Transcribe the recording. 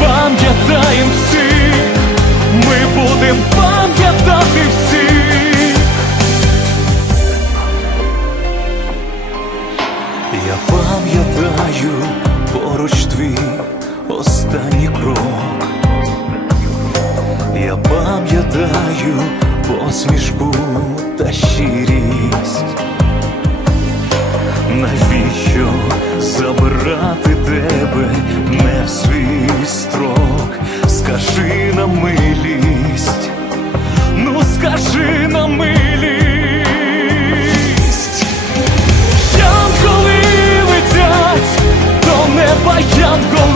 Пам'ятаємо всіх, ми будем пам'ятати всіх Я пам'ятаю поруч твій останній крок. Я пам'ятаю посмішку та щирість. Скажи на милість. Янголи летять до неба янголи